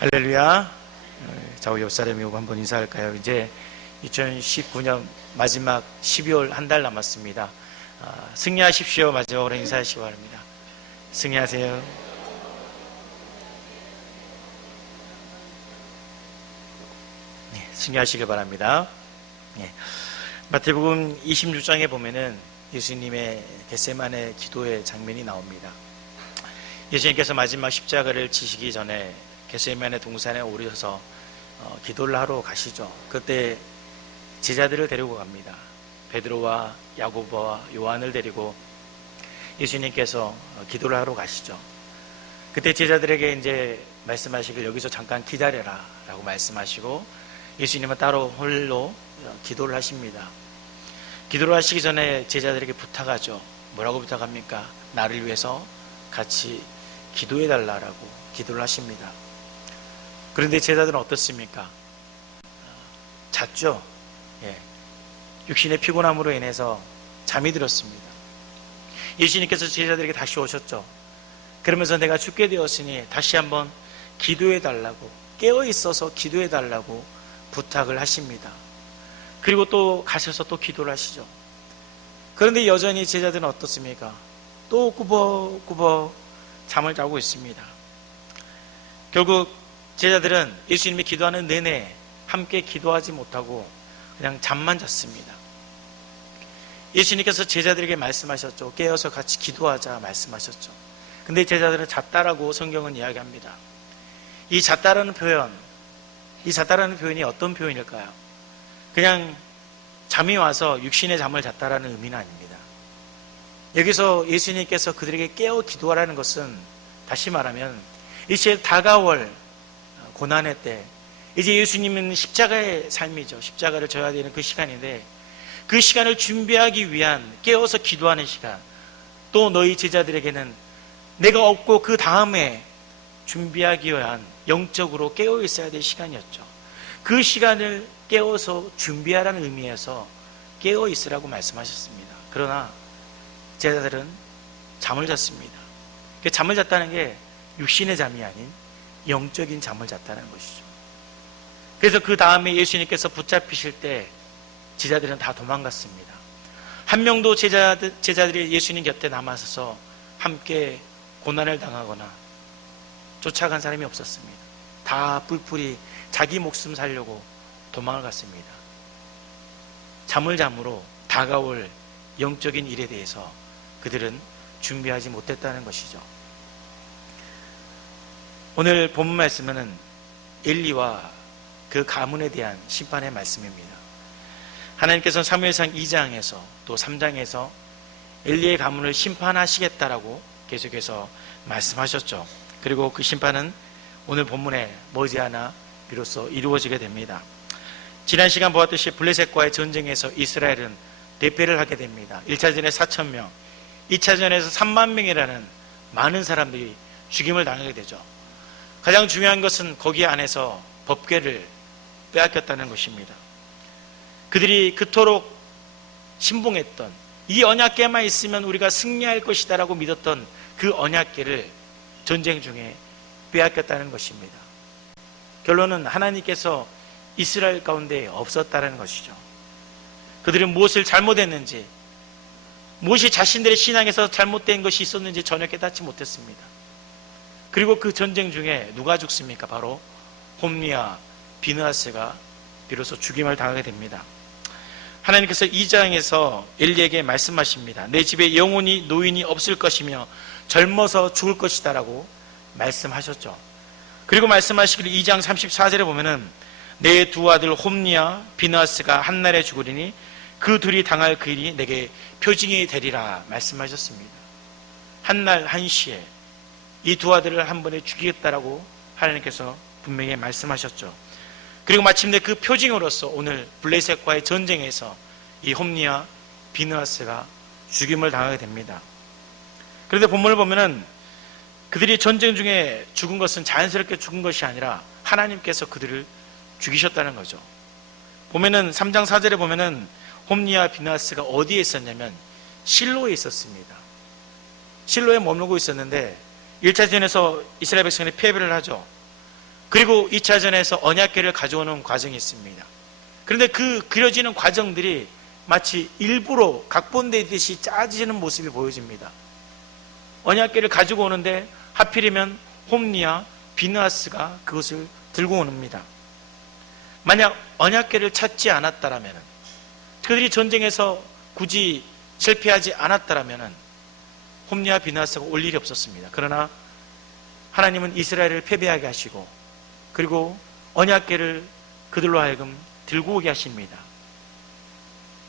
할렐루야. 좌우 옆 사람이 오고 한번 인사할까요? 이제 2019년 마지막 12월 한 달 남았습니다. 승리하십시오. 마지막으로 인사하시기 바랍니다. 승리하세요. 네, 승리하시길 바랍니다. 네. 마태복음 26장에 보면은 예수님의 겟세마네 기도의 장면이 나옵니다. 예수님께서 마지막 십자가를 지시기 전에 겟세마네 동산에 오르셔서 기도를 하러 가시죠. 그때 제자들을 데리고 갑니다. 베드로와 야고보와 요한을 데리고 예수님께서 기도를 하러 가시죠. 그때 제자들에게 이제 말씀하시길 여기서 잠깐 기다려라 라고 말씀하시고 예수님은 따로 홀로 기도를 하십니다. 기도를 하시기 전에 제자들에게 부탁하죠. 뭐라고 부탁합니까? 나를 위해서 같이 기도해 달라고 기도를 하십니다. 그런데 제자들은 어떻습니까? 잤죠. 육신의 피곤함으로 인해서 잠이 들었습니다. 예수님께서 제자들에게 다시 오셨죠. 그러면서 내가 죽게 되었으니 다시 한번 기도해 달라고, 깨어 있어서 기도해 달라고 부탁을 하십니다. 그리고 또 가셔서 또 기도를 하시죠. 그런데 여전히 제자들은 어떻습니까? 또 꾸벅꾸벅 잠을 자고 있습니다. 결국 제자들은 예수님이 기도하는 내내 함께 기도하지 못하고 그냥 잠만 잤습니다. 예수님께서 제자들에게 말씀하셨죠. 깨어서 같이 기도하자 말씀하셨죠. 근데 제자들은 잤다라고 성경은 이야기합니다. 이 잤다라는 표현이 어떤 표현일까요? 그냥 잠이 와서 육신의 잠을 잤다라는 의미는 아닙니다. 여기서 예수님께서 그들에게 깨어 기도하라는 것은 다시 말하면 이제 다가올 고난의 때 이제 예수님은 십자가의 삶이죠. 십자가를 져야 되는 그 시간인데 그 시간을 준비하기 위한 깨어서 기도하는 시간, 또 너희 제자들에게는 내가 없고 그 다음에 준비하기 위한 영적으로 깨어 있어야 될 시간이었죠. 그 시간을 깨어서 준비하라는 의미에서 깨어 있으라고 말씀하셨습니다. 그러나 제자들은 잠을 잤습니다. 잠을 잤다는 게 육신의 잠이 아닌 영적인 잠을 잤다는 것이죠. 그래서 그 다음에 예수님께서 붙잡히실 때 제자들은 다 도망갔습니다. 한 명도 제자들이 예수님 곁에 남아서 함께 고난을 당하거나 쫓아간 사람이 없었습니다. 다 뿔뿔이 자기 목숨 살려고 도망을 갔습니다. 잠을 잠으로 다가올 영적인 일에 대해서 그들은 준비하지 못했다는 것이죠. 오늘 본문 말씀은 엘리와 그 가문에 대한 심판의 말씀입니다. 하나님께서는 사무엘상 2장에서 또 3장에서 엘리의 가문을 심판하시겠다라고 계속해서 말씀하셨죠. 그리고 그 심판은 오늘 본문에 머지않아 비로소 이루어지게 됩니다. 지난 시간 보았듯이 블레셋과의 전쟁에서 이스라엘은 대패를 하게 됩니다. 1차전에 4,000명, 2차전에서 3만 명이라는 많은 사람들이 죽임을 당하게 되죠. 가장 중요한 것은 거기 안에서 법궤를 빼앗겼다는 것입니다. 그들이 그토록 신봉했던 이 언약궤만 있으면 우리가 승리할 것이다 라고 믿었던 그 언약궤를 전쟁 중에 빼앗겼다는 것입니다. 결론은 하나님께서 이스라엘 가운데 없었다는 것이죠. 그들은 무엇을 잘못했는지, 무엇이 자신들의 신앙에서 잘못된 것이 있었는지 전혀 깨닫지 못했습니다. 그리고 그 전쟁 중에 누가 죽습니까? 바로 홈리와 비느하스가 비로소 죽임을 당하게 됩니다. 하나님께서 2장에서 엘리에게 말씀하십니다. 내 집에 영원히 노인이 없을 것이며 젊어서 죽을 것이다 라고 말씀하셨죠. 그리고 말씀하시기를 2장 34절에 보면은 내 두 아들 홈리와 비느하스가 한날에 죽으리니 그 둘이 당할 그 일이 내게 표징이 되리라 말씀하셨습니다. 한날 한시에 이 두 아들을 한 번에 죽이겠다라고 하나님께서 분명히 말씀하셨죠. 그리고 마침내 그 표징으로서 오늘 블레셋과의 전쟁에서 이 홈리와 비느하스가 죽임을 당하게 됩니다. 그런데 본문을 보면은 그들이 전쟁 중에 죽은 것은 자연스럽게 죽은 것이 아니라 하나님께서 그들을 죽이셨다는 거죠. 보면은 3장 4절에 보면은 홈리와 비느하스가 어디에 있었냐면 실로에 있었습니다. 실로에 머물고 있었는데 1차전에서 이스라엘 백성이 패배를 하죠. 그리고 2차전에서 언약궤를 가져오는 과정이 있습니다. 그런데 그 그려지는 과정들이 마치 일부러 각본되듯이 짜지는 모습이 보여집니다. 언약궤를 가지고 오는데 하필이면 홈리와 비느하스가 그것을 들고 옵니다. 만약 언약궤를 찾지 않았다면, 그들이 전쟁에서 굳이 실패하지 않았다면 홈리와 비느하스가 올 일이 없었습니다. 그러나 하나님은 이스라엘을 패배하게 하시고 그리고 언약궤를 그들로 하여금 들고 오게 하십니다.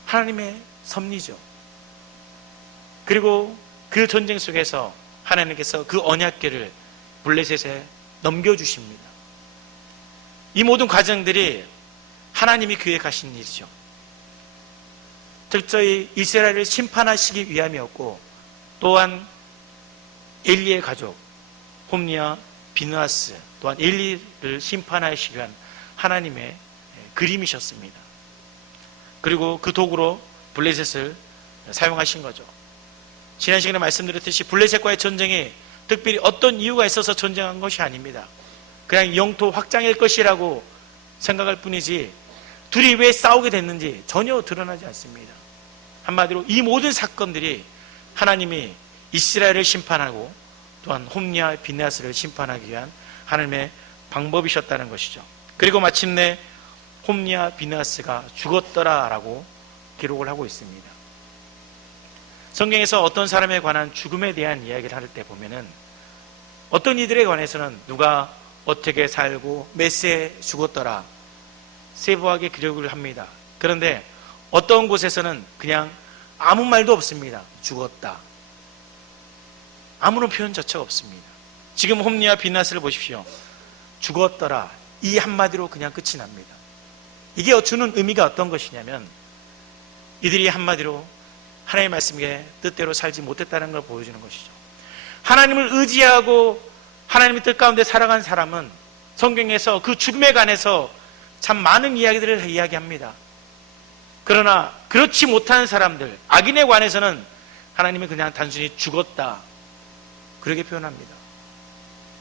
하나님의 섭리죠. 그리고 그 전쟁 속에서 하나님께서 그 언약궤를 블레셋에 넘겨주십니다. 이 모든 과정들이 하나님이 계획하신 일이죠. 특별히 이스라엘을 심판하시기 위함이었고, 또한 엘리의 가족 홈리와 비느하스 또한 엘리를 심판하시기 위한 하나님의 그림이셨습니다. 그리고 그 도구로 블레셋을 사용하신 거죠. 지난 시간에 말씀드렸듯이 블레셋과의 전쟁이 특별히 어떤 이유가 있어서 전쟁한 것이 아닙니다. 그냥 영토 확장일 것이라고 생각할 뿐이지 둘이 왜 싸우게 됐는지 전혀 드러나지 않습니다. 한마디로 이 모든 사건들이 하나님이 이스라엘을 심판하고 또한 홈리와 비느하스를 심판하기 위한 하나님의 방법이셨다는 것이죠. 그리고 마침내 홈리와 비느하스가 죽었더라라고 기록을 하고 있습니다. 성경에서 어떤 사람에 관한 죽음에 대한 이야기를 할 때 보면은 어떤 이들에 관해서는 누가 어떻게 살고 몇 세 죽었더라 세부하게 기록을 합니다. 그런데 어떤 곳에서는 그냥 아무 말도 없습니다. 죽었다. 아무런 표현 자체가 없습니다. 지금 홈리와 비느하스를 보십시오. 죽었더라. 이 한마디로 그냥 끝이 납니다. 이게 주는 의미가 어떤 것이냐면 이들이 한마디로 하나님의 말씀에 뜻대로 살지 못했다는 걸 보여주는 것이죠. 하나님을 의지하고 하나님의 뜻 가운데 살아간 사람은 성경에서 그 죽음에 관해서 참 많은 이야기들을 이야기합니다. 그러나 그렇지 못한 사람들, 악인에 관해서는 하나님이 그냥 단순히 죽었다 그렇게 표현합니다.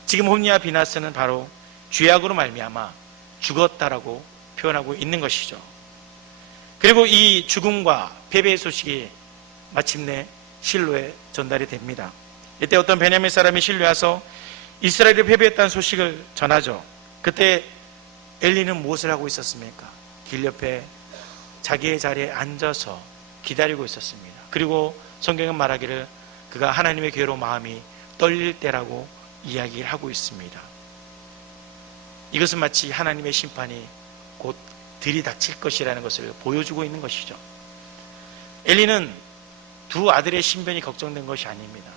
지금 홈리와 비느하스는 바로 죄악으로 말미암아 죽었다라고 표현하고 있는 것이죠. 그리고 이 죽음과 패배의 소식이 마침내 실로에 전달이 됩니다. 이때 어떤 베냐민 사람이 실로에 와서 이스라엘이 패배했다는 소식을 전하죠. 그때 엘리는 무엇을 하고 있었습니까? 길 옆에 자기의 자리에 앉아서 기다리고 있었습니다. 그리고 성경은 말하기를 그가 하나님의 괴로 마음이 떨릴 때라고 이야기를 하고 있습니다. 이것은 마치 하나님의 심판이 곧 들이닥칠 것이라는 것을 보여주고 있는 것이죠. 엘리는 두 아들의 신변이 걱정된 것이 아닙니다.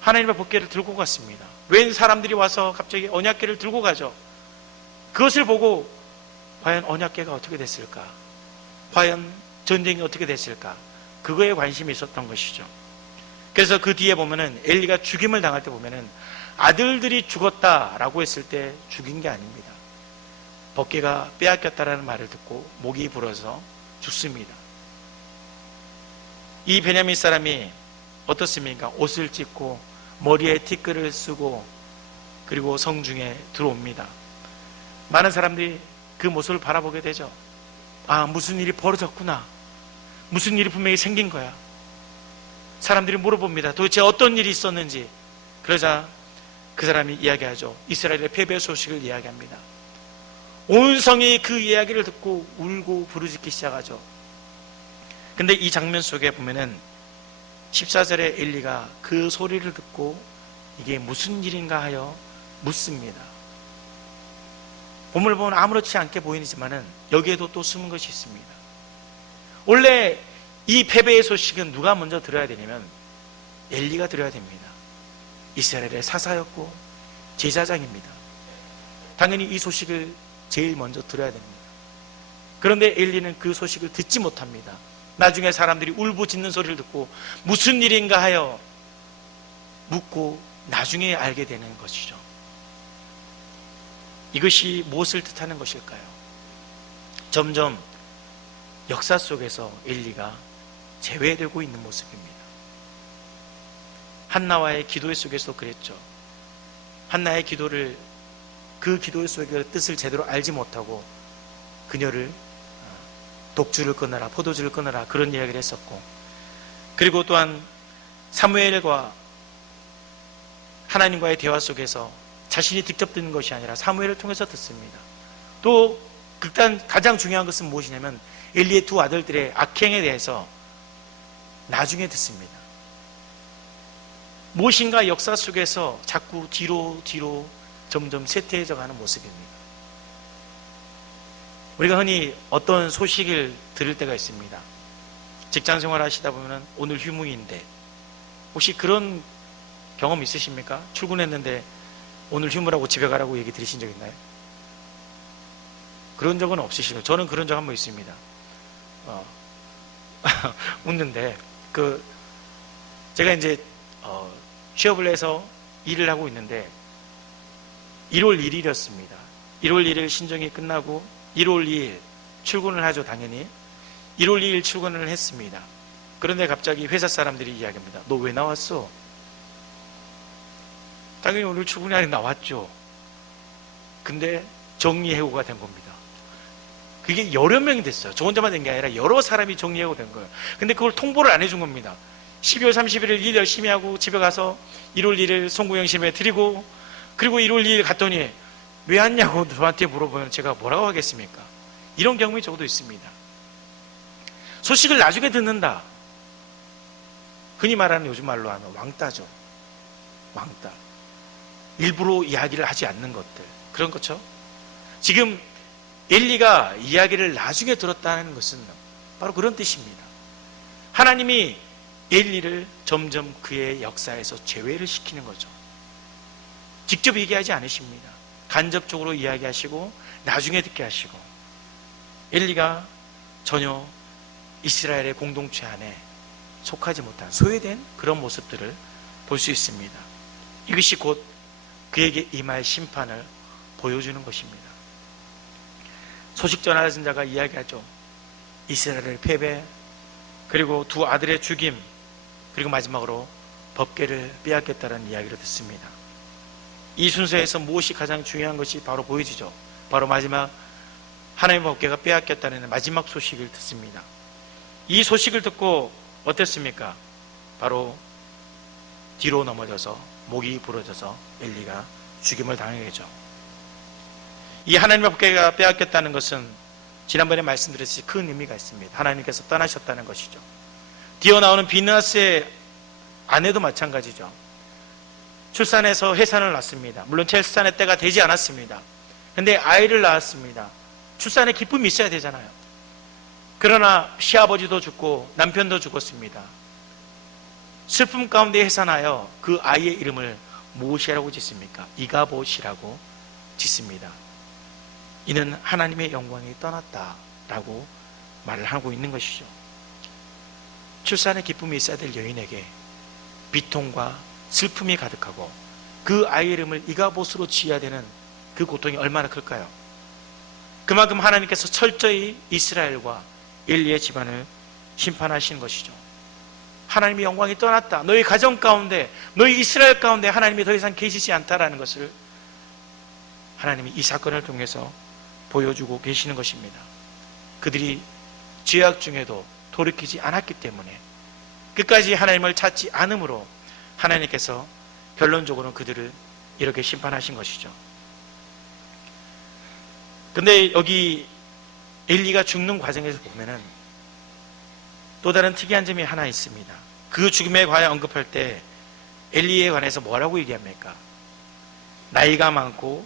하나님의 법궤를 들고 갔습니다. 웬 사람들이 와서 갑자기 언약궤를 들고 가죠. 그것을 보고 과연 언약궤가 어떻게 됐을까? 과연 전쟁이 어떻게 됐을까? 그거에 관심이 있었던 것이죠. 그래서 그 뒤에 보면은 엘리가 죽임을 당할 때 보면은 아들들이 죽었다라고 했을 때 죽인 게 아닙니다. 법궤가 빼앗겼다라는 말을 듣고 목이 불어서 죽습니다. 이 베냐민 사람이 어떻습니까? 옷을 찢고 머리에 티끌을 쓰고 그리고 성중에 들어옵니다. 많은 사람들이 그 모습을 바라보게 되죠. 아, 무슨 일이 벌어졌구나. 무슨 일이 분명히 생긴 거야. 사람들이 물어봅니다. 도대체 어떤 일이 있었는지. 그러자 그 사람이 이야기하죠. 이스라엘의 패배 소식을 이야기합니다. 온 성이 그 이야기를 듣고 울고 부르짖기 시작하죠. 근데 이 장면 속에 보면은 14절에 엘리가 그 소리를 듣고 이게 무슨 일인가 하여 묻습니다. 본문을 보면 아무렇지 않게 보이지만은 여기에도 또 숨은 것이 있습니다. 원래 이 패배의 소식은 누가 먼저 들어야 되냐면 엘리가 들어야 됩니다. 이스라엘의 사사였고 제사장입니다. 당연히 이 소식을 제일 먼저 들어야 됩니다. 그런데 엘리는 그 소식을 듣지 못합니다. 나중에 사람들이 울부짖는 소리를 듣고 무슨 일인가 하여 묻고 나중에 알게 되는 것이죠. 이것이 무엇을 뜻하는 것일까요? 점점 역사 속에서 엘리가 제외되고 있는 모습입니다. 한나와의 기도 속에서도 그랬죠. 한나의 기도를 그 기도 속의 뜻을 제대로 알지 못하고 그녀를 독주를 끊어라, 포도주를 끊어라, 그런 이야기를 했었고, 그리고 또한 사무엘과 하나님과의 대화 속에서 자신이 직접 듣는 것이 아니라 사무엘을 통해서 듣습니다. 또 가장 중요한 것은 무엇이냐면 엘리의 두 아들들의 악행에 대해서 나중에 듣습니다. 무엇인가 역사 속에서 자꾸 뒤로 점점 쇠퇴해져 가는 모습입니다. 우리가 흔히 어떤 소식을 들을 때가 있습니다. 직장 생활 하시다 보면 오늘 휴무인데, 혹시 그런 경험 있으십니까? 출근했는데 오늘 휴무라고 집에 가라고 얘기 들으신 적 있나요? 그런 적은 없으시죠? 저는 그런 적 한 번 있습니다. 웃는데, 제가 이제 취업을 해서 일을 하고 있는데 1월 1일이었습니다. 1월 1일 신정이 끝나고 1월 2일 출근을 하죠, 당연히. 1월 2일 출근을 했습니다. 그런데 갑자기 회사 사람들이 이야기합니다. 너 왜 나왔어? 당연히 오늘 출근이 아니라 나왔죠. 근데 정리해고가 된 겁니다. 그게 여러 명이 됐어요. 저 혼자만 된 게 아니라 여러 사람이 정리해고 된 거예요. 근데 그걸 통보를 안 해준 겁니다. 12월 31일 일 열심히 하고 집에 가서 1월 1일 송구영심에 드리고, 그리고 1월 2일 갔더니 왜 왔냐고 저한테 물어보면 제가 뭐라고 하겠습니까? 이런 경험이 저도 있습니다. 소식을 나중에 듣는다. 흔히 말하는 요즘 말로 하면 왕따죠. 왕따. 일부러 이야기를 하지 않는 것들. 그런 거죠. 지금 엘리가 이야기를 나중에 들었다는 것은 바로 그런 뜻입니다. 하나님이 엘리를 점점 그의 역사에서 제외를 시키는 거죠. 직접 얘기하지 않으십니다. 간접적으로 이야기하시고 나중에 듣게 하시고, 엘리가 전혀 이스라엘의 공동체 안에 속하지 못한 소외된 그런 모습들을 볼 수 있습니다. 이것이 곧 그에게 임할 심판을 보여주는 것입니다. 소식 전하는 자가 이야기하죠. 이스라엘의 패배, 그리고 두 아들의 죽임, 그리고 마지막으로 법궤를 빼앗겠다는 이야기를 듣습니다. 이 순서에서 무엇이 가장 중요한 것이 바로 보여지죠. 바로 마지막 하나님의 법궤가 빼앗겼다는 마지막 소식을 듣습니다. 이 소식을 듣고 어땠습니까? 바로 뒤로 넘어져서 목이 부러져서 엘리가 죽임을 당하겠죠. 이 하나님의 법궤가 빼앗겼다는 것은 지난번에 말씀드렸듯이 큰 의미가 있습니다. 하나님께서 떠나셨다는 것이죠. 뒤어 나오는 비느하스의 아내도 마찬가지죠. 출산해서 해산을 낳습니다. 물론 출산의 때가 되지 않았습니다. 근데 아이를 낳았습니다. 출산의 기쁨이 있어야 되잖아요. 그러나 시아버지도 죽고 남편도 죽었습니다. 슬픔 가운데 해산하여 그 아이의 이름을 무엇이라고 짓습니까? 이가봇이라고 짓습니다. 이는 하나님의 영광이 떠났다라고 말을 하고 있는 것이죠. 출산의 기쁨이 있어야 될 여인에게 비통과 슬픔이 가득하고 그 아이의 이름을 이가봇으로 지어야 되는 그 고통이 얼마나 클까요? 그만큼 하나님께서 철저히 이스라엘과 엘리의 집안을 심판하신 것이죠. 하나님의 영광이 떠났다. 너희 가정 가운데, 너희 이스라엘 가운데 하나님이 더 이상 계시지 않다라는 것을 하나님이 이 사건을 통해서 보여주고 계시는 것입니다. 그들이 죄악 중에도 돌이키지 않았기 때문에, 끝까지 하나님을 찾지 않으므로 하나님께서 결론적으로 그들을 이렇게 심판하신 것이죠. 근데 여기 엘리가 죽는 과정에서 보면은 또 다른 특이한 점이 하나 있습니다. 그 죽음에 관해 언급할 때 엘리에 관해서 뭐라고 얘기합니까? 나이가 많고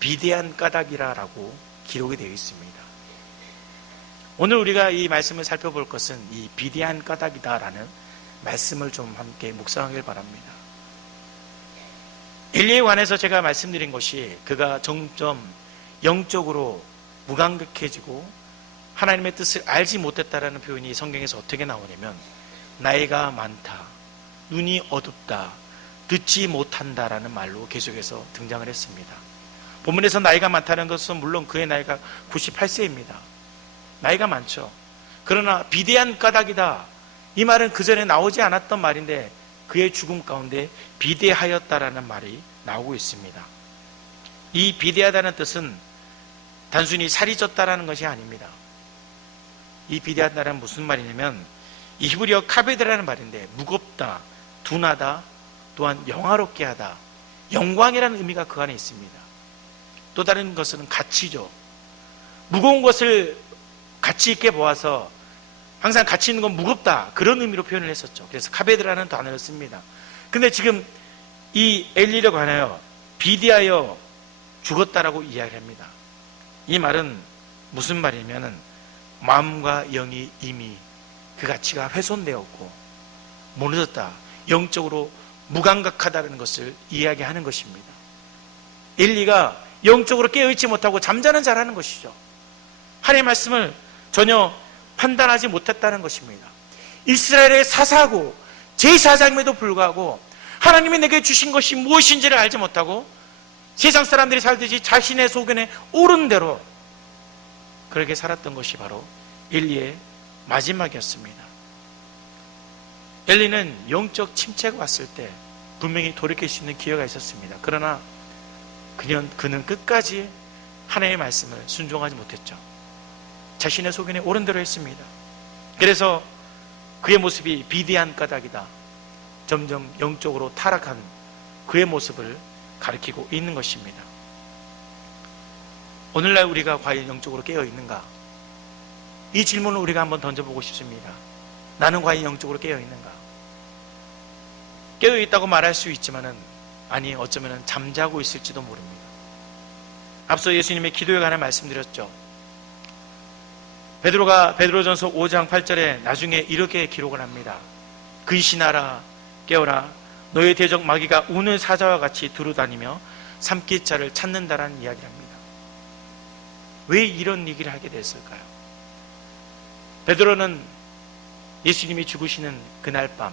비대한 까닭이라고 기록이 되어 있습니다. 오늘 우리가 이 말씀을 살펴볼 것은 이 비대한 까닭이다라는 말씀을 좀 함께 묵상하길 바랍니다. 엘리에 관해서 제가 말씀드린 것이 그가 점점 영적으로 무감각해지고 하나님의 뜻을 알지 못했다라는 표현이 성경에서 어떻게 나오냐면 나이가 많다, 눈이 어둡다, 듣지 못한다라는 말로 계속해서 등장을 했습니다. 본문에서 나이가 많다는 것은 물론 그의 나이가 98세입니다. 나이가 많죠. 그러나 비대한 까닭이다, 이 말은 그 전에 나오지 않았던 말인데 그의 죽음 가운데 비대하였다라는 말이 나오고 있습니다. 이 비대하다는 뜻은 단순히 살이 쪘다라는 것이 아닙니다. 이 비대하다는 무슨 말이냐면 이 히브리어 카베드라는 말인데 무겁다, 둔하다, 또한 영화롭게 하다, 영광이라는 의미가 그 안에 있습니다. 또 다른 것은 가치죠. 무거운 것을 가치 있게 보아서 항상 가치 있는 건 무겁다, 그런 의미로 표현을 했었죠. 그래서 카베드라는 단어를 씁니다. 근데 지금 이 엘리에 관하여 비대하여 죽었다라고 이야기를 합니다. 이 말은 무슨 말이냐면 마음과 영이 이미 그 가치가 훼손되었고 무너졌다, 영적으로 무감각하다는 것을 이야기하는 것입니다. 엘리가 영적으로 깨어있지 못하고 잠자는 자라는 것이죠. 하나님의 말씀을 전혀 판단하지 못했다는 것입니다. 이스라엘의 사사고 제사장임에도 불구하고 하나님이 내게 주신 것이 무엇인지를 알지 못하고 세상 사람들이 살듯이 자신의 소견에 옳은 대로 그렇게 살았던 것이 바로 엘리의 마지막이었습니다. 엘리는 영적 침체가 왔을 때 분명히 돌이킬 수 있는 기회가 있었습니다. 그러나 그는 끝까지 하나님의 말씀을 순종하지 못했죠. 자신의 소견에 옳은 대로 했습니다. 그래서 그의 모습이 비대한 까닭이다, 점점 영적으로 타락한 그의 모습을 가리키고 있는 것입니다. 오늘날 우리가 과연 영적으로 깨어 있는가? 이 질문을 우리가 한번 던져보고 싶습니다. 나는 과연 영적으로 깨어 있는가? 깨어 있다고 말할 수 있지만은 아니, 어쩌면 잠자고 있을지도 모릅니다. 앞서 예수님의 기도에 관한 말씀드렸죠. 베드로전서 5장 8절에 나중에 이렇게 기록을 합니다. 근신하라, 깨어라, 너의 대적 마귀가 우는 사자와 같이 두루다니며 삼킬 자를 찾는다라는 이야기를 합니다. 왜 이런 얘기를 하게 됐을까요? 베드로는 예수님이 죽으시는 그날 밤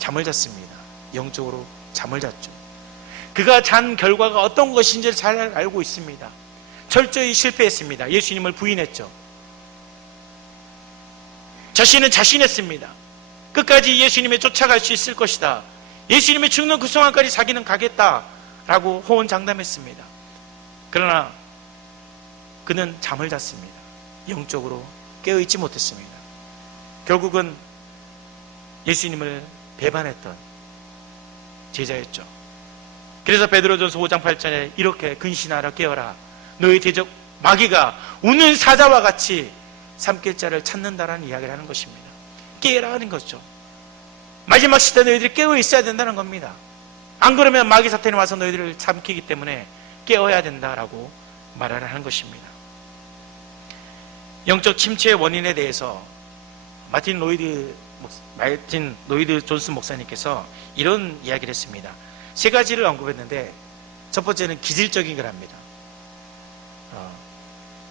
잠을 잤습니다. 영적으로 잠을 잤죠. 그가 잔 결과가 어떤 것인지를 잘 알고 있습니다. 철저히 실패했습니다. 예수님을 부인했죠. 자신은 자신했습니다. 끝까지 예수님에 쫓아갈 수 있을 것이다, 예수님이 죽는 그 순간까지 자기는 가겠다라고 호언장담했습니다. 그러나 그는 잠을 잤습니다. 영적으로 깨어있지 못했습니다. 결국은 예수님을 배반했던 제자였죠. 그래서 베드로전서 5장 8절에 이렇게 근신하라, 깨어라, 너희 대적 마귀가 우는 사자와 같이 삼킬 자를 찾는다라는 이야기를 하는 것입니다. 깨어라 하는 거죠. 마지막 시대 너희들이 깨어 있어야 된다는 겁니다. 안 그러면 마귀 사탄이 와서 너희들을 삼키기 때문에 깨어야 된다라고 말을 하는 것입니다. 영적 침체의 원인에 대해서 마틴 로이드 존슨 목사님께서 이런 이야기를 했습니다. 세 가지를 언급했는데 첫 번째는 기질적인 거랍니다.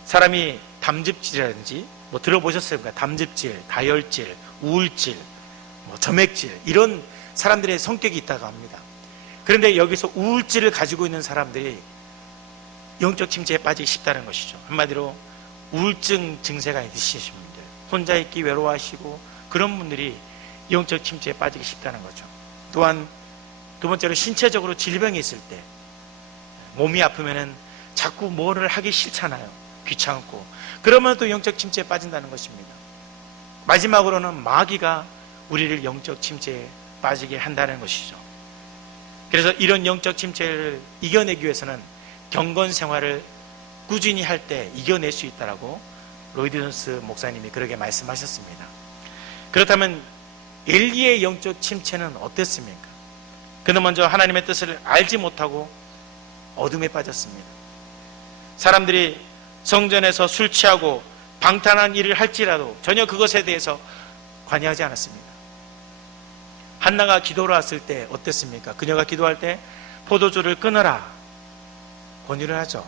사람이 담즙질이라든지 들어보셨습니까? 담즙질, 다혈질, 우울질, 점액질, 이런 사람들의 성격이 있다고 합니다. 그런데 여기서 우울질을 가지고 있는 사람들이 영적 침체에 빠지기 쉽다는 것이죠. 한마디로 우울증 증세가 있으신 분들, 혼자 있기 외로워하시고 그런 분들이 영적 침체에 빠지기 쉽다는 거죠. 또한 두 번째로 신체적으로 질병이 있을 때 몸이 아프면은 자꾸 뭐를 하기 싫잖아요. 귀찮고. 그러면 또 영적 침체에 빠진다는 것입니다. 마지막으로는 마귀가 우리를 영적 침체에 빠지게 한다는 것이죠. 그래서 이런 영적 침체를 이겨내기 위해서는 경건 생활을 꾸준히 할 때 이겨낼 수 있다라고 로이드 존스 목사님이 그렇게 말씀하셨습니다. 그렇다면 엘리의 영적 침체는 어땠습니까? 그는 먼저 하나님의 뜻을 알지 못하고 어둠에 빠졌습니다. 사람들이 성전에서 술 취하고 방탕한 일을 할지라도 전혀 그것에 대해서 관여하지 않았습니다. 한나가 기도를 왔을 때 어땠습니까? 그녀가 기도할 때 포도주를 끊어라 권유를 하죠.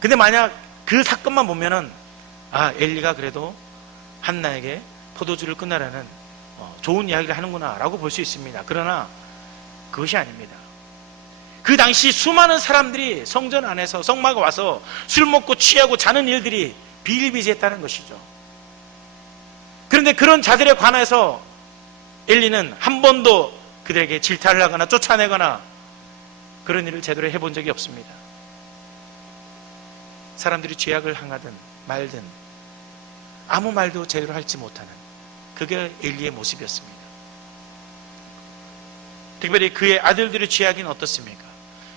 근데 만약 그 사건만 보면은 엘리가 그래도 한나에게 포도주를 끊으라는 좋은 이야기를 하는구나 라고 볼 수 있습니다. 그러나 그것이 아닙니다. 그 당시 수많은 사람들이 성전 안에서 성마가 와서 술 먹고 취하고 자는 일들이 비일비재했다는 것이죠. 그런데 그런 자들에 관해서 엘리는 한 번도 그들에게 질타를 하거나 쫓아내거나 그런 일을 제대로 해본 적이 없습니다. 사람들이 죄악을 행하든 말든 아무 말도 제대로 할지 못하는, 그게 엘리의 모습이었습니다. 특별히 그의 아들들의 죄악은 어떻습니까?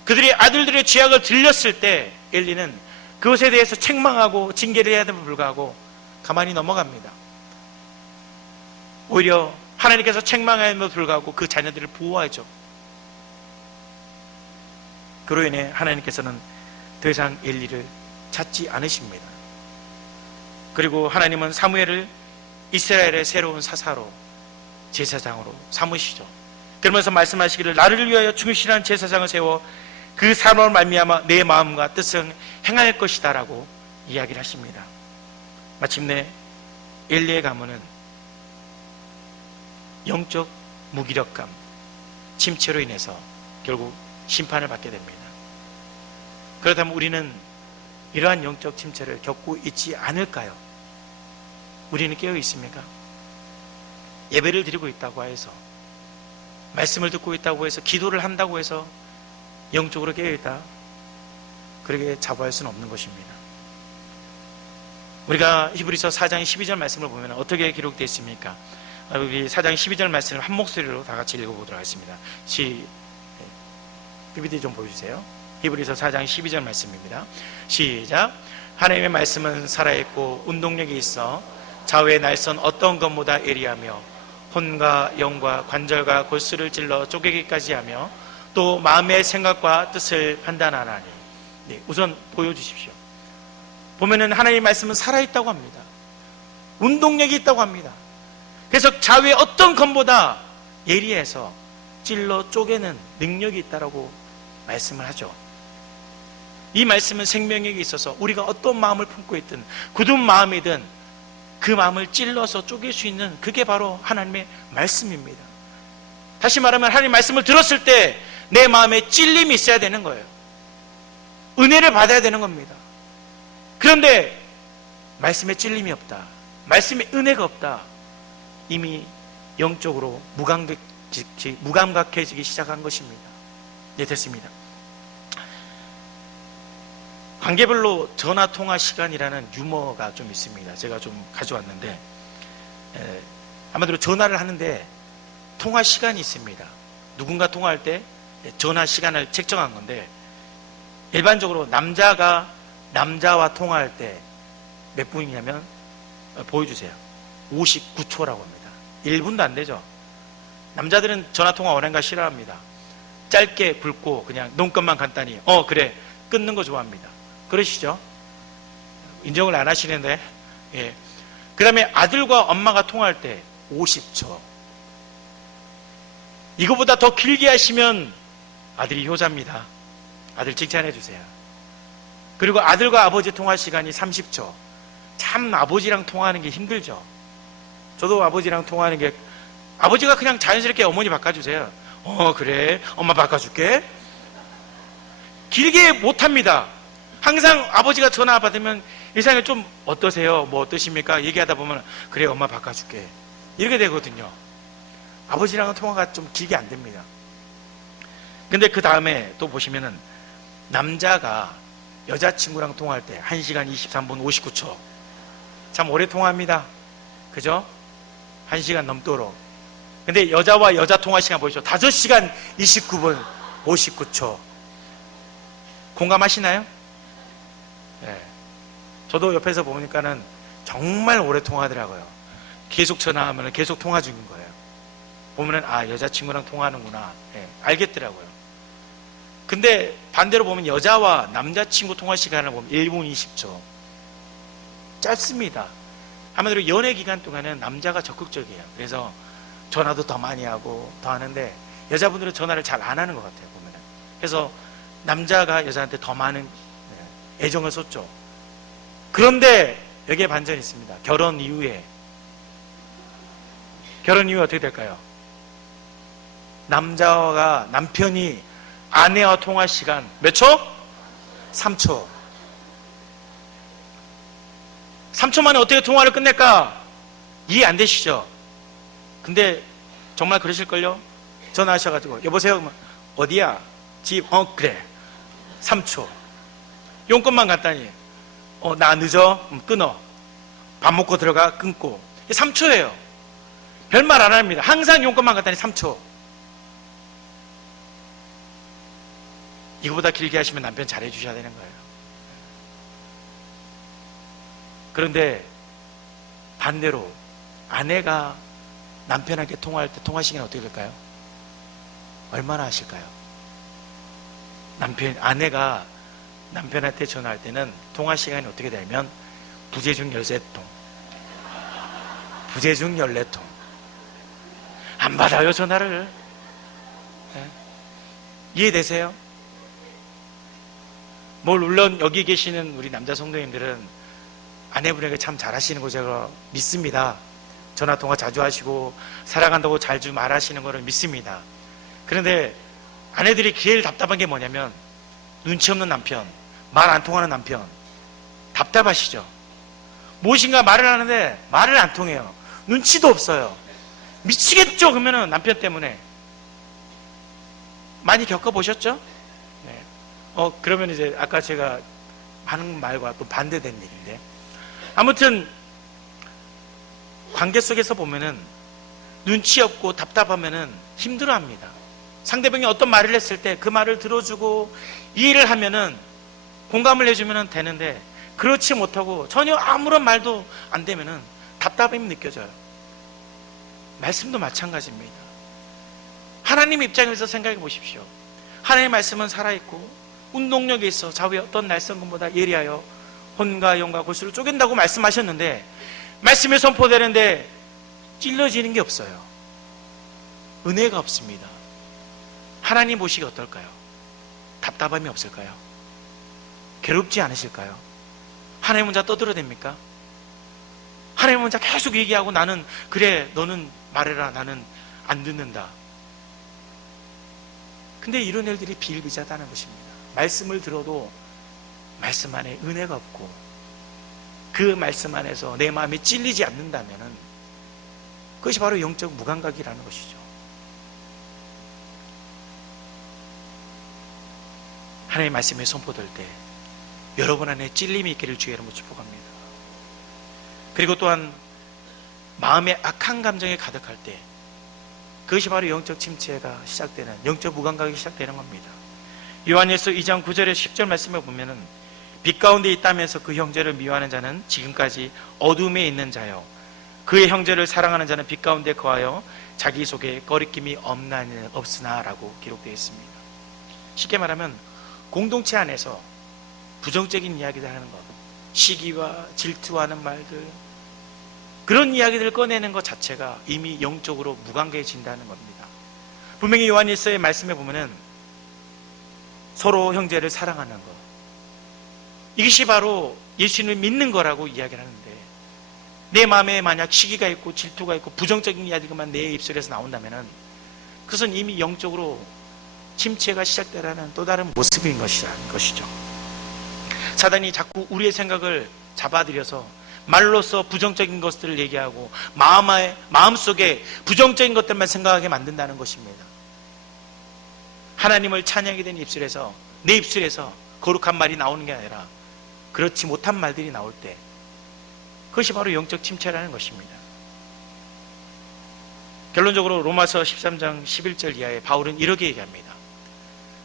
그들이 아들들의 죄악을 들렸을 때 엘리는 그것에 대해서 책망하고 징계를 해야 됨에 불구하고 가만히 넘어갑니다. 오히려 하나님께서 책망함에도 불구하고 그 자녀들을 보호하죠. 그로 인해 하나님께서는 더 이상 엘리를 찾지 않으십니다. 그리고 하나님은 사무엘을 이스라엘의 새로운 사사로, 제사장으로 삼으시죠. 그러면서 말씀하시기를 나를 위하여 충실한 제사장을 세워 그 사람을 말미암아 내 마음과 뜻을 행할 것이다 라고 이야기를 하십니다. 마침내 엘리의 가문은 영적 무기력감, 침체로 인해서 결국 심판을 받게 됩니다. 그렇다면 우리는 이러한 영적 침체를 겪고 있지 않을까요? 우리는 깨어 있습니까? 예배를 드리고 있다고 해서, 말씀을 듣고 있다고 해서, 기도를 한다고 해서 영적으로 깨어 있다, 그렇게 자부할 수는 없는 것입니다. 우리가 히브리서 4장 12절 말씀을 보면 어떻게 기록되어 있습니까? 우리 4장 12절 말씀을 한 목소리로 다 같이 읽어보도록 하겠습니다. PPT 좀 보여주세요. 히브리서 4장 12절 말씀입니다. 시작. 하나님의 말씀은 살아있고 운동력이 있어 좌우의 날선 어떤 것보다 예리하며 혼과 영과 관절과 골수를 찔러 쪼개기까지 하며 또 마음의 생각과 뜻을 판단하나니. 네, 우선 보여주십시오. 보면은 하나님의 말씀은 살아있다고 합니다. 운동력이 있다고 합니다. 그래서 좌우의 어떤 것보다 예리해서 찔러 쪼개는 능력이 있다라고 말씀을 하죠. 이 말씀은 생명력이 있어서 우리가 어떤 마음을 품고 있든 굳은 마음이든 그 마음을 찔러서 쪼갤 수 있는, 그게 바로 하나님의 말씀입니다. 다시 말하면 하나님의 말씀을 들었을 때 내 마음에 찔림이 있어야 되는 거예요. 은혜를 받아야 되는 겁니다. 그런데 말씀에 찔림이 없다, 말씀에 은혜가 없다, 이미 영적으로 무감각해지기 시작한 것입니다. 네, 됐습니다. 관계별로 전화통화 시간이라는 유머가 좀 있습니다. 제가 좀 가져왔는데, 아마도 전화를 하는데 통화 시간이 있습니다. 누군가 통화할 때 전화 시간을 책정한 건데, 일반적으로 남자가 남자와 통화할 때 몇 분이냐면, 보여주세요. 59초라고 합니다. 1분도 안 되죠. 남자들은 전화통화 오랜 거 싫어합니다. 짧게 굵고 그냥 논것만 간단히 그래 끊는 거 좋아합니다. 그러시죠? 인정을 안 하시는데. 예. 그 다음에 아들과 엄마가 통화할 때 50초. 이거보다 더 길게 하시면 아들이 효자입니다. 아들 칭찬해 주세요. 그리고 아들과 아버지 통화 시간이 30초. 참 아버지랑 통화하는 게 힘들죠. 저도 아버지랑 통화하는 게, 아버지가 그냥 자연스럽게 어머니 바꿔주세요. 그래 엄마 바꿔줄게. 길게 못합니다. 항상 아버지가 전화 받으면 일상에 좀 어떠세요? 뭐 어떠십니까? 얘기하다 보면 그래 엄마 바꿔줄게, 이렇게 되거든요. 아버지랑은 통화가 좀 길게 안 됩니다. 근데 그 다음에 또 보시면은 남자가 여자친구랑 통화할 때 1시간 23분 59초. 참 오래 통화합니다. 그죠? 1시간 넘도록. 근데 여자와 여자 통화 시간 보이죠? 5시간 29분 59초. 공감하시나요? 네. 저도 옆에서 보니까는 정말 오래 통화하더라고요. 계속 전화하면 계속 통화 중인 거예요. 보면은 여자친구랑 통화하는구나. 네, 알겠더라고요. 근데 반대로 보면 여자와 남자친구 통화 시간을 보면 1분 20초. 짧습니다. 한마디로 연애 기간 동안은 남자가 적극적이에요. 그래서 전화도 더 많이 하고 더 하는데, 여자분들은 전화를 잘 안 하는 것 같아요, 보면은. 그래서 남자가 여자한테 더 많은 애정을 쏟죠. 그런데 여기에 반전이 있습니다. 결혼 이후에 어떻게 될까요? 남편이 아내와 통화 시간 몇 초? 3초. 3초 만에 어떻게 통화를 끝낼까? 이해 안 되시죠? 근데 정말 그러실걸요? 전화하셔가지고 여보세요? 어디야? 집, 그래. 3초. 용건만 간단히. 나 늦어? 끊어. 밥 먹고 들어가? 끊고. 3초예요. 별말 안 합니다. 항상 용건만 간단히 3초. 이거보다 길게 하시면 남편 잘해 주셔야 되는 거예요. 그런데 반대로 아내가 남편에게 통화할 때 통화 시간이 어떻게 될까요? 얼마나 하실까요? 아내가 남편한테 전화할 때는 통화 시간이 어떻게 되면 부재중 13통, 부재중 14통. 안 받아요, 전화를. 네? 이해되세요? 물론 여기 계시는 우리 남자 성도님들은 아내분에게 참 잘하시는 거 제가 믿습니다. 전화통화 자주 하시고 사랑한다고 잘 좀 말하시는 거를 믿습니다. 그런데 아내들이 제일 답답한 게 뭐냐면 눈치 없는 남편, 말 안 통하는 남편. 답답하시죠? 무엇인가 말을 하는데 말을 안 통해요. 눈치도 없어요. 미치겠죠? 그러면은 남편 때문에. 많이 겪어보셨죠? 네. 그러면 이제 아까 제가 하는 말과 또 반대된 일인데, 아무튼 관계 속에서 보면은 눈치 없고 답답하면은 힘들어합니다. 상대방이 어떤 말을 했을 때 그 말을 들어주고 이해를 하면은 공감을 해주면은 되는데, 그렇지 못하고 전혀 아무런 말도 안 되면은 답답함이 느껴져요. 말씀도 마찬가지입니다. 하나님 입장에서 생각해 보십시오. 하나님의 말씀은 살아있고 운동력에 있어 좌우의 어떤 날성금보다 예리하여 혼과 영과 골수를 쪼갠다고 말씀하셨는데, 말씀이 선포되는데 찔러지는 게 없어요. 은혜가 없습니다. 하나님 보시기 어떨까요? 답답함이 없을까요? 괴롭지 않으실까요? 하나님 혼자 떠들어댑니까? 하나님 혼자 계속 얘기하고 나는 그래 너는 말해라 나는 안 듣는다. 근데 이런 일들이 비일비재하다는 것입니다. 말씀을 들어도 말씀 안에 은혜가 없고 그 말씀 안에서 내 마음이 찔리지 않는다면 그것이 바로 영적 무감각이라는 것이죠. 하나님의 말씀이 선포될 때 여러분 안에 찔림이 있기를 주의 이름으로 축복합니다. 그리고 또한 마음에 악한 감정이 가득할 때 그것이 바로 영적 침체가 시작되는, 영적 무감각이 시작되는 겁니다. 요한일서 2장 9절에서 10절 말씀에 보면은 빛 가운데 있다면서 그 형제를 미워하는 자는 지금까지 어둠에 있는 자요, 그의 형제를 사랑하는 자는 빛 가운데 거하여 자기 속에 거리낌이 없으나 라고 기록되어 있습니다. 쉽게 말하면 공동체 안에서 부정적인 이야기를 하는 것, 시기와 질투하는 말들, 그런 이야기들을 꺼내는 것 자체가 이미 영적으로 무관계해진다는 겁니다. 분명히 요한일서의 말씀에 보면은 서로 형제를 사랑하는 것, 이것이 바로 예수님을 믿는 거라고 이야기를 하는데, 내 마음에 만약 시기가 있고 질투가 있고 부정적인 이야기만 내 입술에서 나온다면은 그것은 이미 영적으로 침체가 시작되라는 또 다른 모습인 것이죠. 사단이 자꾸 우리의 생각을 잡아들여서 말로써 부정적인 것들을 얘기하고 마음속에 부정적인 것들만 생각하게 만든다는 것입니다. 하나님을 찬양하게 된 입술에서, 내 입술에서 거룩한 말이 나오는 게 아니라 그렇지 못한 말들이 나올 때 그것이 바로 영적 침체라는 것입니다. 결론적으로 로마서 13장 11절 이하에 바울은 이렇게 얘기합니다.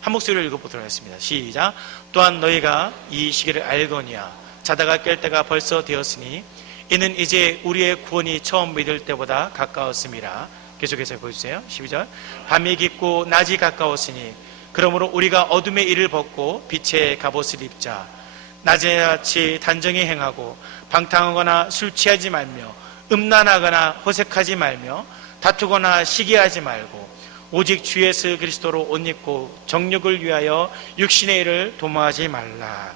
한 목소리로 읽어보도록 하겠습니다. 시작. 또한 너희가 이 시기를 알거니와 자다가 깰 때가 벌써 되었으니 이는 이제 우리의 구원이 처음 믿을 때보다 가까웠음이라. 계속해서 보여주세요. 12절. 밤이 깊고 낮이 가까웠으니 그러므로 우리가 어둠의 일을 벗고 빛의 갑옷을 입자. 낮에같이 단정히 행하고 방탕하거나 술 취하지 말며 음란하거나 호색하지 말며 다투거나 시기하지 말고 오직 주 예수 그리스도로 옷 입고 정욕을 위하여 육신의 일을 도모하지 말라.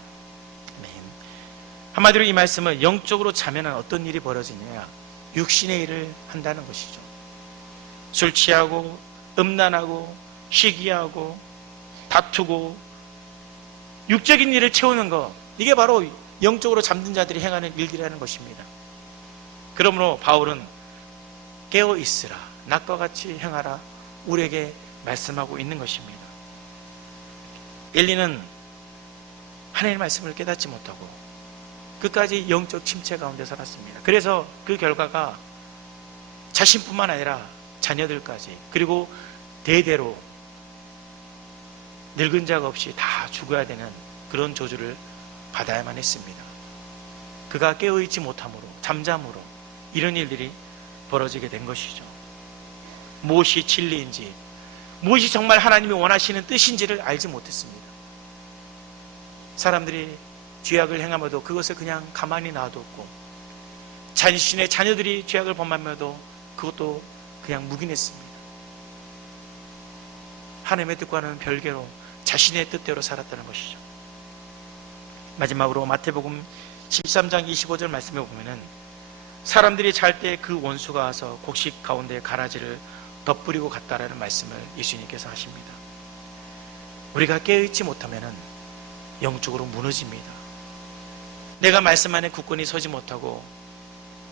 한마디로 이 말씀은 영적으로 자면은 어떤 일이 벌어지냐, 육신의 일을 한다는 것이죠. 술 취하고 음란하고 시기하고 다투고 육적인 일을 채우는 것, 이게 바로 영적으로 잠든 자들이 행하는 일들이라는 것입니다. 그러므로 바울은 깨어 있으라, 낮과 같이 행하라 우리에게 말씀하고 있는 것입니다. 엘리는 하나님의 말씀을 깨닫지 못하고 끝까지 영적 침체 가운데 살았습니다. 그래서 그 결과가 자신뿐만 아니라 자녀들까지, 그리고 대대로 늙은 자가 없이 다 죽어야 되는 그런 저주를 받아야만 했습니다. 그가 깨어있지 못함으로, 잠잠으로 이런 일들이 벌어지게 된 것이죠. 무엇이 진리인지, 무엇이 정말 하나님이 원하시는 뜻인지를 알지 못했습니다. 사람들이 죄악을 행하며도 그것을 그냥 가만히 놔뒀고, 자신의 자녀들이 죄악을 범하며도 그것도 그냥 묵인했습니다. 하나님의 뜻과는 별개로 자신의 뜻대로 살았다는 것이죠. 마지막으로 마태복음 13장 25절 말씀에 보면은 사람들이 잘 때 그 원수가 와서 곡식 가운데 가라지를 덧뿌리고 갔다라는 말씀을 예수님께서 하십니다. 우리가 깨어있지 못하면은 영적으로 무너집니다. 내가 말씀 안에 굳건히 서지 못하고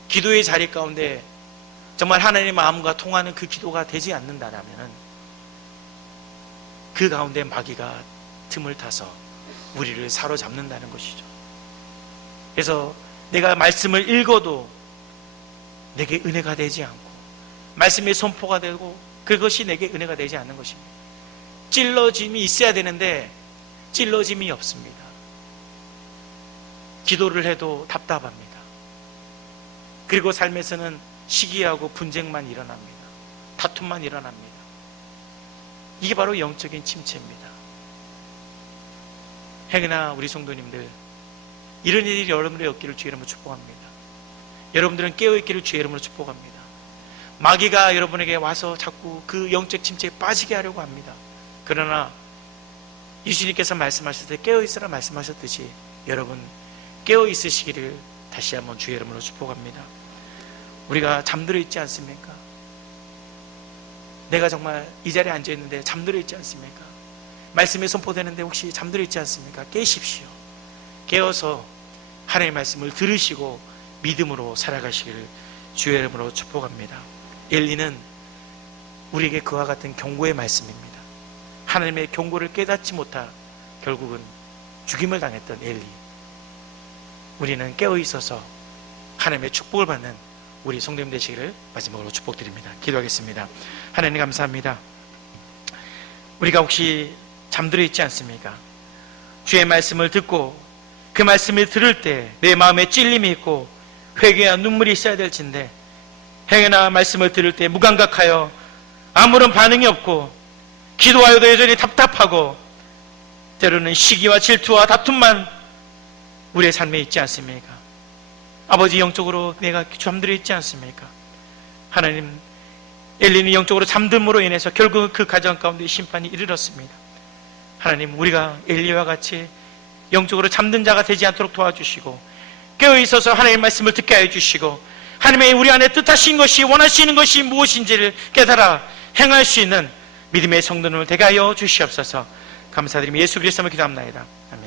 기도의 자리 가운데 정말 하나님의 마음과 통하는 그 기도가 되지 않는다라면은 그 가운데 마귀가 틈을 타서 우리를 사로잡는다는 것이죠. 그래서 내가 말씀을 읽어도 내게 은혜가 되지 않고, 말씀의 선포가 되고 그것이 내게 은혜가 되지 않는 것입니다. 찔러짐이 있어야 되는데 찔러짐이 없습니다. 기도를 해도 답답합니다. 그리고 삶에서는 시기하고 분쟁만 일어납니다. 다툼만 일어납니다. 이게 바로 영적인 침체입니다. 행여나 우리 성도님들, 이런 일이 여러분들의 없기를 주의 이름으로 축복합니다. 여러분들은 깨어있기를 주의 이름으로 축복합니다. 마귀가 여러분에게 와서 자꾸 그 영적 침체에 빠지게 하려고 합니다. 그러나 예수님께서 말씀하실 때 깨어있으라 말씀하셨듯이 여러분 깨어있으시기를 다시 한번 주의 이름으로 축복합니다. 우리가 잠들어 있지 않습니까? 내가 정말 이 자리에 앉아있는데 잠들어 있지 않습니까? 말씀이 선포되는데 혹시 잠들어 있지 않습니까? 깨십시오. 깨어서 하나님의 말씀을 들으시고 믿음으로 살아가시기를 주의 이름으로 축복합니다. 엘리는 우리에게 그와 같은 경고의 말씀입니다. 하나님의 경고를 깨닫지 못하 결국은 죽임을 당했던 엘리. 우리는 깨어있어서 하나님의 축복을 받는 우리 성도님 되시기를 마지막으로 축복드립니다. 기도하겠습니다. 하나님 감사합니다. 우리가 혹시 잠들어 있지 않습니까? 주의 말씀을 듣고 그 말씀을 들을 때 내 마음에 찔림이 있고 회개와 눈물이 있어야 될진데, 행여나 말씀을 들을 때 무감각하여 아무런 반응이 없고 기도하여도 여전히 답답하고 때로는 시기와 질투와 다툼만 우리의 삶에 있지 않습니까? 아버지, 영적으로 내가 잠들어 있지 않습니까? 하나님, 엘리는 영적으로 잠듦으로 인해서 결국 그 가정 가운데 심판이 이르렀습니다. 하나님, 우리가 엘리와 같이 영적으로 잠든 자가 되지 않도록 도와주시고 깨어있어서 하나님의 말씀을 듣게 해주시고 하나님의 우리 안에 뜻하신 것이, 원하시는 것이 무엇인지를 깨달아 행할 수 있는 믿음의 성도님을 되게 하여 주시옵소서. 감사드리며 예수 그리스도로 기도합나이다. 아멘.